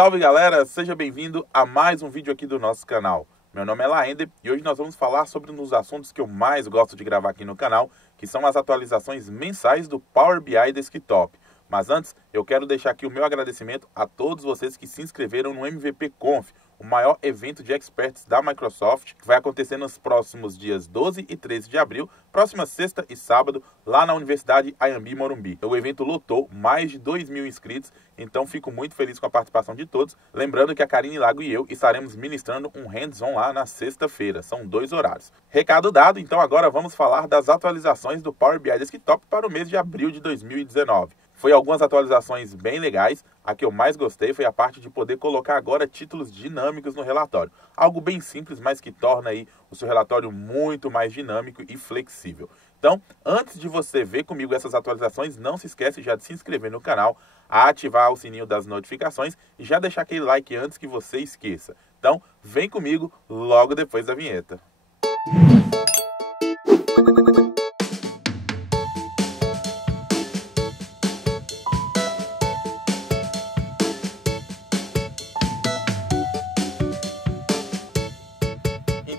Salve galera, seja bem-vindo a mais um vídeo aqui do nosso canal. Meu nome é Laender e hoje nós vamos falar sobre um dos assuntos que eu mais gosto de gravar aqui no canal, que são as atualizações mensais do Power BI Desktop. Mas antes, eu quero deixar aqui o meu agradecimento a todos vocês que se inscreveram no MVP Conf, o maior evento de experts da Microsoft, que vai acontecer nos próximos dias 12 e 13 de abril, próxima sexta e sábado, lá na Universidade Anhembi Morumbi. O evento lotou mais de 2.000 inscritos, então fico muito feliz com a participação de todos. Lembrando que a Karine Lago e eu estaremos ministrando um hands-on lá na sexta-feira, são 2 horários. Recado dado, então agora vamos falar das atualizações do Power BI Desktop para o mês de abril de 2019. Foi algumas atualizações bem legais. A que eu mais gostei foi a parte de poder colocar agora títulos dinâmicos no relatório. Algo bem simples, mas que torna aí o seu relatório muito mais dinâmico e flexível. Então, antes de você ver comigo essas atualizações, não se esquece já de se inscrever no canal, ativar o sininho das notificações e já deixar aquele like antes que você esqueça. Então, vem comigo logo depois da vinheta.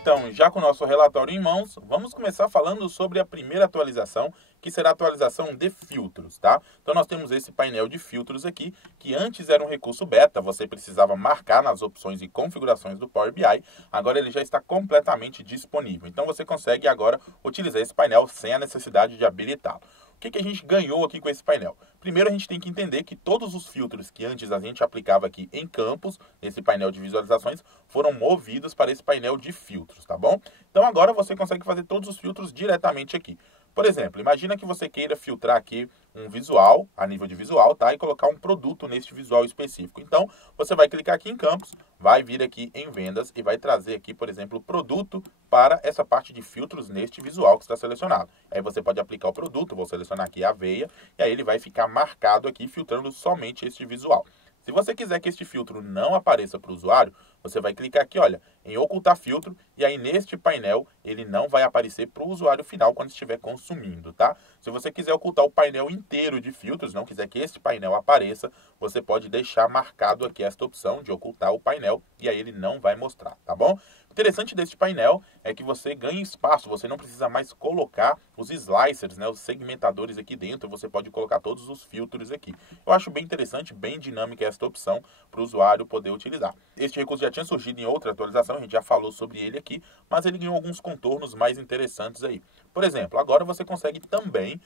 Então, já com o nosso relatório em mãos, vamos começar falando sobre a primeira atualização, que será a atualização de filtros, tá? Então, nós temos esse painel de filtros aqui, que antes era um recurso beta, você precisava marcar nas opções e configurações do Power BI, agora ele já está completamente disponível. Então, você consegue agora utilizar esse painel sem a necessidade de habilitá-lo. O que a gente ganhou aqui com esse painel? Primeiro, a gente tem que entender que todos os filtros que antes a gente aplicava aqui em campos, nesse painel de visualizações, foram movidos para esse painel de filtros, tá bom? Então, agora você consegue fazer todos os filtros diretamente aqui. Por exemplo, imagina que você queira filtrar aqui um visual, a nível de visual, tá? E colocar um produto neste visual específico. Então, você vai clicar aqui em campos, vai vir aqui em vendas e vai trazer aqui, por exemplo, o produto para essa parte de filtros neste visual que está selecionado. Aí você pode aplicar o produto, vou selecionar aqui a veia, e aí ele vai ficar marcado aqui, filtrando somente este visual. Se você quiser que este filtro não apareça para o usuário, você vai clicar aqui, olha, em ocultar filtro, e aí neste painel ele não vai aparecer para o usuário final quando estiver consumindo, tá? Se você quiser ocultar o painel inteiro de filtros, não quiser que este painel apareça, você pode deixar marcado aqui esta opção de ocultar o painel, e aí ele não vai mostrar, tá bom? O interessante deste painel é que você ganha espaço, você não precisa mais colocar os slicers, né, os segmentadores aqui dentro, você pode colocar todos os filtros aqui. Eu acho bem interessante, bem dinâmica esta opção para o usuário poder utilizar. Este recurso já tinha surgido em outra atualização, a gente já falou sobre ele aqui, mas ele ganhou alguns contornos mais interessantes aí. Por exemplo, agora você consegue também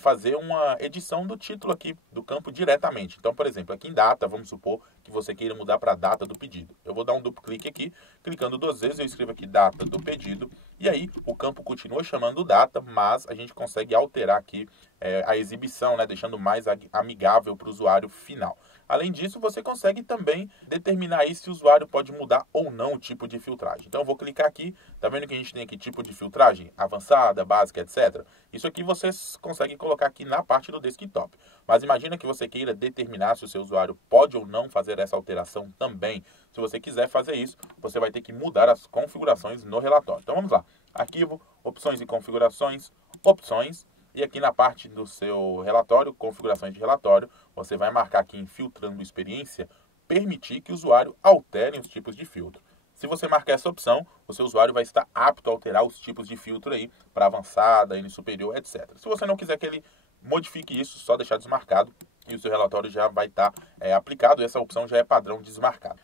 fazer uma edição do título aqui do campo diretamente. Então, por exemplo, aqui em data, vamos supor que você queira mudar para a data do pedido. Eu vou dar um duplo clique aqui, clicando 2 vezes, eu escrevo aqui data do pedido, e aí o campo continua chamando data, mas a gente consegue alterar aqui a exibição, né, deixando mais amigável para o usuário final. Além disso, você consegue também determinar aí se o usuário pode mudar ou não o tipo de filtragem. Então, eu vou clicar aqui, tá vendo que a gente tem aqui tipo de filtragem? Avançada, básica, etc. Isso aqui você consegue colocar aqui na parte do desktop. Mas imagina que você queira determinar se o seu usuário pode ou não fazer essa alteração também. Se você quiser fazer isso, você vai ter que mudar as configurações no relatório. Então, vamos lá. Arquivo, opções e configurações, opções. E aqui na parte do seu relatório, configurações de relatório, você vai marcar aqui em filtrando experiência, permitir que o usuário altere os tipos de filtro. Se você marcar essa opção, o seu usuário vai estar apto a alterar os tipos de filtro aí para avançada, N superior, etc. Se você não quiser que ele modifique isso, só deixar desmarcado e o seu relatório já vai estar aplicado e essa opção já é padrão desmarcado.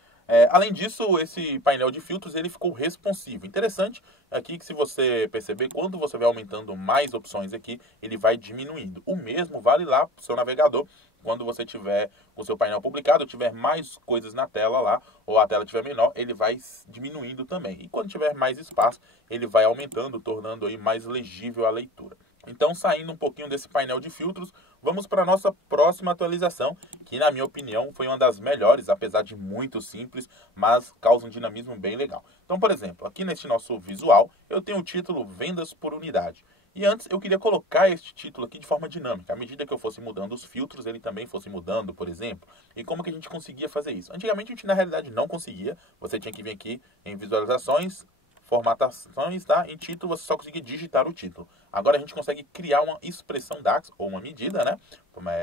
Além disso, esse painel de filtros ele ficou responsivo. Interessante aqui que se você perceber, quando você vai aumentando mais opções aqui, ele vai diminuindo. O mesmo vale lá para o seu navegador. Quando você tiver o seu painel publicado, tiver mais coisas na tela lá, ou a tela estiver menor, ele vai diminuindo também. E quando tiver mais espaço, ele vai aumentando, tornando aí mais legível a leitura. Então, saindo um pouquinho desse painel de filtros, vamos para a nossa próxima atualização, que na minha opinião foi uma das melhores, apesar de muito simples, mas causa um dinamismo bem legal. Então, por exemplo, aqui neste nosso visual, eu tenho o título Vendas por Unidade. E antes eu queria colocar este título aqui de forma dinâmica. À medida que eu fosse mudando os filtros, ele também fosse mudando, por exemplo. E como que a gente conseguia fazer isso? Antigamente a gente na realidade não conseguia. Você tinha que vir aqui em visualizações, formatações, tá? Em título, você só consegue digitar o título. Agora a gente consegue criar uma expressão DAX, ou uma medida, né?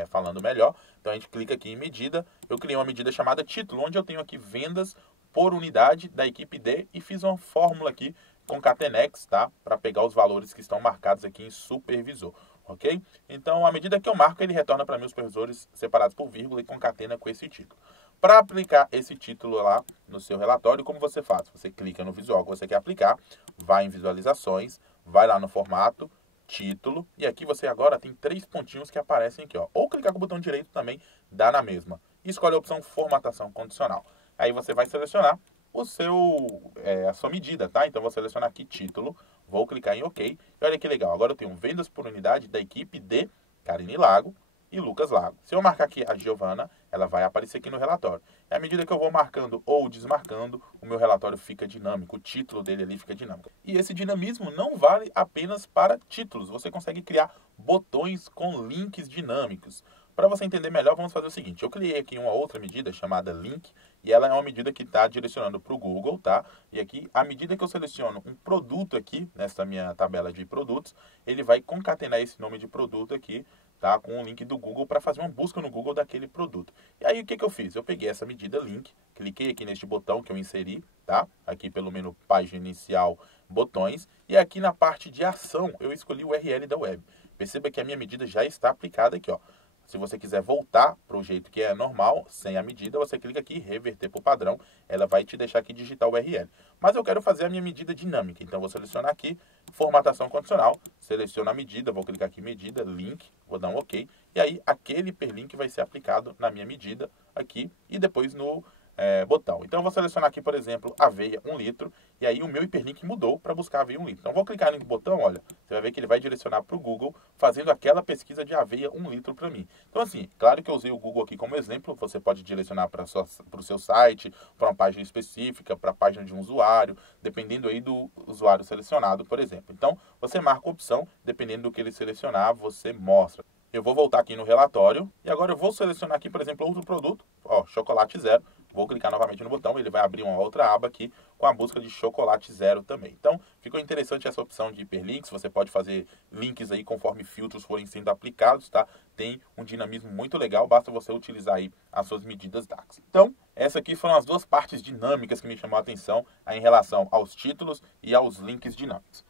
Falando melhor. Então a gente clica aqui em medida. Eu criei uma medida chamada título, onde eu tenho aqui vendas por unidade da equipe D e fiz uma fórmula aqui concatenex, tá? Para pegar os valores que estão marcados aqui em supervisor, ok? Então, à medida que eu marco, ele retorna para mim os supervisores separados por vírgula e concatena com esse título. Para aplicar esse título lá no seu relatório, como você faz? Você clica no visual que você quer aplicar, vai em visualizações, vai lá no formato, título, e aqui você agora tem 3 pontinhos que aparecem aqui, ó. Ou clicar com o botão direito também, dá na mesma. E escolhe a opção formatação condicional. Aí você vai selecionar a sua medida, tá? Então, vou selecionar aqui título, vou clicar em OK. E olha que legal, agora eu tenho vendas por unidade da equipe de Karine Lago e Lucas Lago. Se eu marcar aqui a Giovana, ela vai aparecer aqui no relatório. E à medida que eu vou marcando ou desmarcando, o meu relatório fica dinâmico, o título dele ali fica dinâmico. E esse dinamismo não vale apenas para títulos, você consegue criar botões com links dinâmicos. Para você entender melhor, vamos fazer o seguinte. Eu criei aqui uma outra medida chamada link, e ela é uma medida que está direcionando para o Google, tá? E aqui, à medida que eu seleciono um produto aqui, nessa minha tabela de produtos, ele vai concatenar esse nome de produto aqui, tá? Com o link do Google para fazer uma busca no Google daquele produto. E aí, o que eu fiz? Eu peguei essa medida link, cliquei aqui neste botão que eu inseri, tá? Aqui pelo menu página inicial, botões, e aqui na parte de ação, eu escolhi o URL da web. Perceba que a minha medida já está aplicada aqui, ó. Se você quiser voltar para o jeito que é normal, sem a medida, você clica aqui, reverter para o padrão, ela vai te deixar aqui digitar o URL. Mas eu quero fazer a minha medida dinâmica, então vou selecionar aqui, formatação condicional, seleciono a medida, vou clicar aqui em medida, link, vou dar um OK, e aí aquele hiperlink vai ser aplicado na minha medida aqui e depois no botão. Então eu vou selecionar aqui, por exemplo, aveia 1 litro, e aí o meu hiperlink mudou para buscar aveia 1 litro. Então vou clicar no botão, olha, você vai ver que ele vai direcionar para o Google, fazendo aquela pesquisa de aveia 1 litro para mim. Então assim, claro que eu usei o Google aqui como exemplo, você pode direcionar para o seu site, para uma página específica, para a página de um usuário, dependendo aí do usuário selecionado, por exemplo. Então você marca a opção, dependendo do que ele selecionar, você mostra. Eu vou voltar aqui no relatório, e agora eu vou selecionar aqui, por exemplo, outro produto, ó, chocolate zero. Vou clicar novamente no botão, ele vai abrir uma outra aba aqui com a busca de chocolate zero também. Então, ficou interessante essa opção de hiperlinks, você pode fazer links aí conforme filtros forem sendo aplicados, tá? Tem um dinamismo muito legal, basta você utilizar aí as suas medidas DAX. Então, essas aqui foram as duas partes dinâmicas que me chamou a atenção em relação aos títulos e aos links dinâmicos.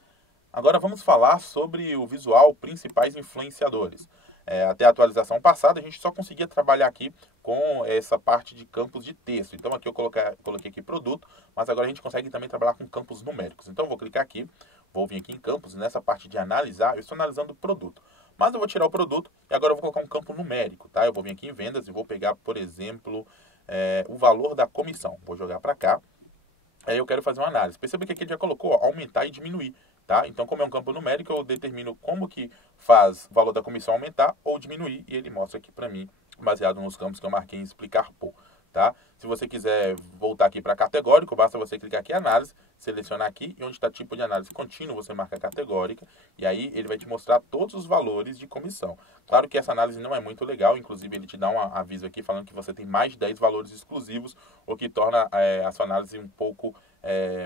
Agora vamos falar sobre o visual principais influenciadores. Até a atualização passada, a gente só conseguia trabalhar aqui com essa parte de campos de texto. Então aqui eu coloquei aqui produto, mas agora a gente consegue também trabalhar com campos numéricos. Então eu vou clicar aqui, vou vir aqui em campos, nessa parte de analisar, eu estou analisando o produto. Mas eu vou tirar o produto e agora eu vou colocar um campo numérico, tá? Eu vou vir aqui em vendas e vou pegar, por exemplo, o valor da comissão. Vou jogar para cá. Aí eu quero fazer uma análise. Perceba que aqui ele já colocou, ó, aumentar e diminuir. Tá? Então, como é um campo numérico, eu determino como que faz o valor da comissão aumentar ou diminuir, e ele mostra aqui para mim, baseado nos campos que eu marquei em explicar por. Tá? Se você quiser voltar aqui para categórico, basta você clicar aqui em análise, selecionar aqui, e onde está tipo de análise contínuo, você marca categórica, e aí ele vai te mostrar todos os valores de comissão. Claro que essa análise não é muito legal, inclusive ele te dá um aviso aqui falando que você tem mais de 10 valores exclusivos, o que torna a sua análise um pouco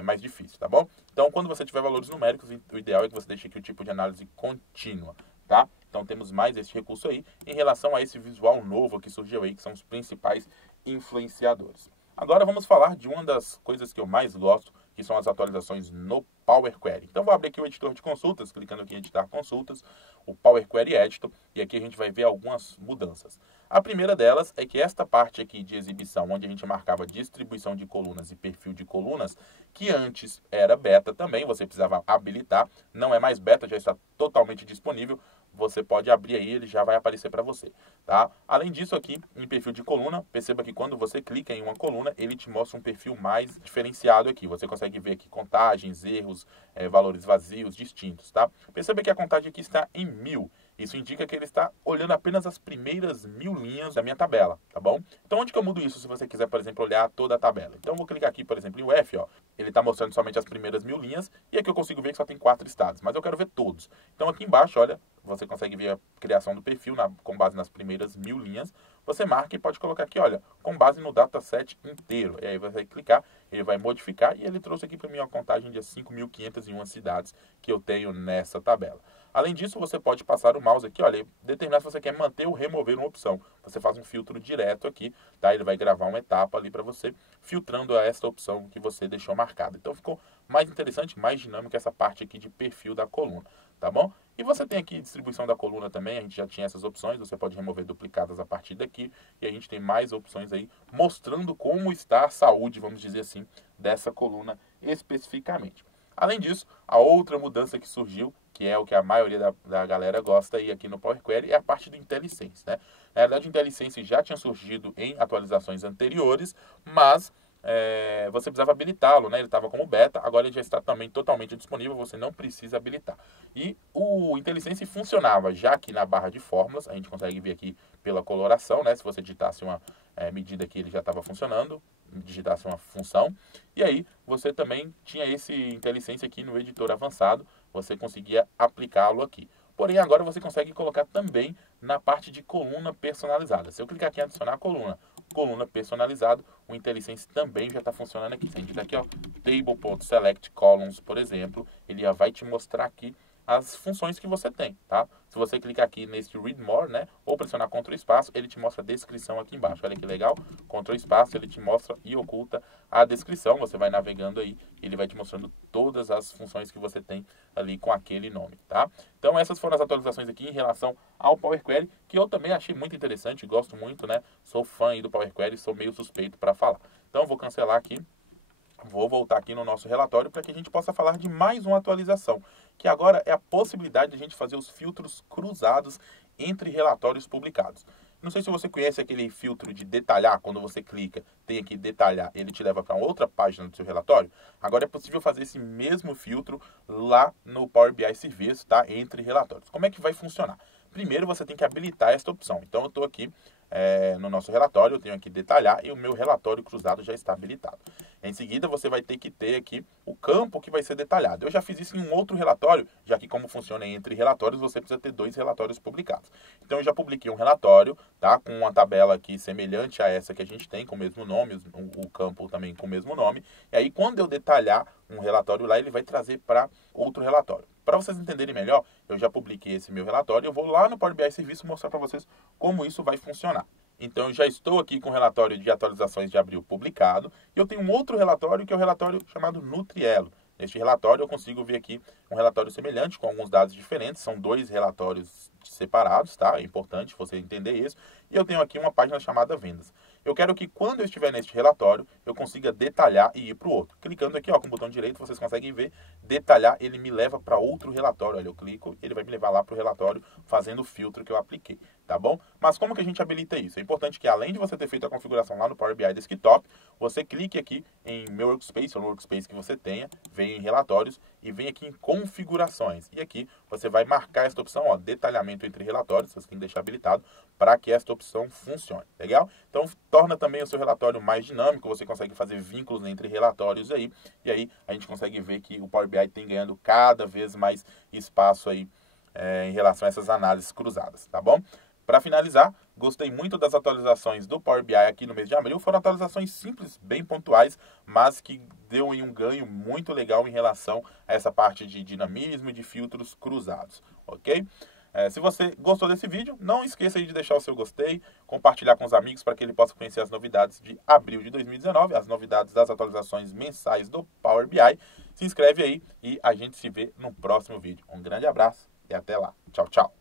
mais difícil, tá bom? Então, quando você tiver valores numéricos, o ideal é que você deixe aqui o tipo de análise contínua, tá? Então, temos mais esse recurso aí em relação a esse visual novo que surgiu aí, que são os principais influenciadores. Agora, vamos falar de uma das coisas que eu mais gosto, que são as atualizações no Power Query. Então, vou abrir aqui o editor de consultas, clicando aqui em editar consultas, o Power Query Editor, e aqui a gente vai ver algumas mudanças. A primeira delas é que esta parte aqui de exibição, onde a gente marcava distribuição de colunas e perfil de colunas, que antes era beta também, você precisava habilitar, não é mais beta, já está totalmente disponível, você pode abrir aí, ele já vai aparecer para você, tá? Além disso aqui, em perfil de coluna, perceba que quando você clica em uma coluna, ele te mostra um perfil mais diferenciado aqui. Você consegue ver aqui contagens, erros, valores vazios, distintos, tá? Perceba que a contagem aqui está em 1000. Isso indica que ele está olhando apenas as primeiras 1000 linhas da minha tabela, tá bom? Então, onde que eu mudo isso se você quiser, por exemplo, olhar toda a tabela? Então, eu vou clicar aqui, por exemplo, em UF, ó. Ele está mostrando somente as primeiras 1000 linhas e aqui eu consigo ver que só tem 4 estados, mas eu quero ver todos. Então, aqui embaixo, olha, você consegue ver a criação do perfil com base nas primeiras 1000 linhas. você marca e pode colocar aqui, olha, com base no dataset inteiro. E aí você vai clicar, ele vai modificar e ele trouxe aqui para mim uma contagem de 5.501 cidades que eu tenho nessa tabela. Além disso, você pode passar o mouse aqui, olha, e determinar se você quer manter ou remover uma opção. Você faz um filtro direto aqui, tá? Ele vai gravar uma etapa ali para você, filtrando essa opção que você deixou marcada. Então ficou mais interessante, mais dinâmico essa parte aqui de perfil da coluna, tá bom? E você tem aqui distribuição da coluna também, a gente já tinha essas opções, você pode remover duplicadas a partir daqui, e a gente tem mais opções aí, mostrando como está a saúde, vamos dizer assim, dessa coluna especificamente. Além disso, a outra mudança que surgiu, que é o que a maioria da galera gosta aí aqui no Power Query, é a parte do IntelliSense, né? Na verdade, o IntelliSense já tinha surgido em atualizações anteriores, mas você precisava habilitá-lo, né? Ele estava como beta, agora ele já está também totalmente disponível, você não precisa habilitar. E o IntelliSense funcionava já aqui na barra de fórmulas, a gente consegue ver aqui pela coloração, né? Se você digitasse uma medida aqui, ele já estava funcionando, digitasse uma função. E aí, você também tinha esse IntelliSense aqui no editor avançado, você conseguia aplicá-lo aqui. Porém, agora você consegue colocar também na parte de coluna personalizada. Se eu clicar aqui em adicionar coluna personalizado, o IntelliSense também já está funcionando aqui. Se a gente digitar aqui, ó, table.select columns, por exemplo, ele já vai te mostrar aqui as funções que você tem, tá? Se você clicar aqui nesse Read More, né, ou pressionar Ctrl espaço, ele te mostra a descrição aqui embaixo. Olha que legal, Ctrl espaço, ele te mostra e oculta a descrição. Você vai navegando aí, ele vai te mostrando todas as funções que você tem ali com aquele nome, tá? Então essas foram as atualizações aqui em relação ao Power Query, que eu também achei muito interessante, gosto muito, né? Sou fã aí do Power Query, sou meio suspeito para falar. Então eu vou cancelar aqui. Vou voltar aqui no nosso relatório para que a gente possa falar de mais uma atualização, que agora é a possibilidade de a gente fazer os filtros cruzados entre relatórios publicados. Não sei se você conhece aquele filtro de detalhar, quando você clica, tem aqui detalhar, ele te leva para outra página do seu relatório. Agora é possível fazer esse mesmo filtro lá no Power BI Serviço, tá? Entre relatórios. Como é que vai funcionar? Primeiro você tem que habilitar esta opção. Então eu estou aqui no nosso relatório, eu tenho aqui detalhar e o meu relatório cruzado já está habilitado. Em seguida, você vai ter que ter aqui o campo que vai ser detalhado. Eu já fiz isso em um outro relatório, já que como funciona entre relatórios, você precisa ter 2 relatórios publicados. Então, eu já publiquei um relatório, tá, com uma tabela aqui semelhante a essa que a gente tem, com o mesmo nome, o campo também com o mesmo nome. E aí, quando eu detalhar um relatório lá, ele vai trazer para outro relatório. Para vocês entenderem melhor, eu já publiquei esse meu relatório, eu vou lá no Power BI Serviço mostrar para vocês como isso vai funcionar. Então, eu já estou aqui com o relatório de atualizações de abril publicado. E eu tenho um outro relatório, que é o relatório chamado Nutrielo. Neste relatório, eu consigo ver aqui um relatório semelhante, com alguns dados diferentes. São 2 relatórios separados, tá? É importante você entender isso. E eu tenho aqui uma página chamada Vendas. Eu quero que, quando eu estiver neste relatório, eu consiga detalhar e ir para o outro. Clicando aqui, ó, com o botão direito, vocês conseguem ver, detalhar, ele me leva para outro relatório. Olha, eu clico, ele vai me levar lá para o relatório, fazendo o filtro que eu apliquei, tá bom? Mas como que a gente habilita isso? É importante que, além de você ter feito a configuração lá no Power BI Desktop, você clique aqui em Meu Workspace, ou no Workspace que você tenha, vem em Relatórios e vem aqui em Configurações. E aqui você vai marcar esta opção, ó, detalhamento entre relatórios, você tem que deixar habilitado para que esta opção funcione, legal? Então, torna também o seu relatório mais dinâmico, você consegue fazer vínculos entre relatórios aí, e aí a gente consegue ver que o Power BI tem ganhando cada vez mais espaço aí em relação a essas análises cruzadas, tá bom? Para finalizar, gostei muito das atualizações do Power BI aqui no mês de abril. Foram atualizações simples, bem pontuais, mas que deu um ganho muito legal em relação a essa parte de dinamismo e de filtros cruzados, ok? Se você gostou desse vídeo, não esqueça de deixar o seu gostei, compartilhar com os amigos para que ele possa conhecer as novidades de abril de 2019, as novidades das atualizações mensais do Power BI. Se inscreve aí e a gente se vê no próximo vídeo. Um grande abraço e até lá. Tchau, tchau.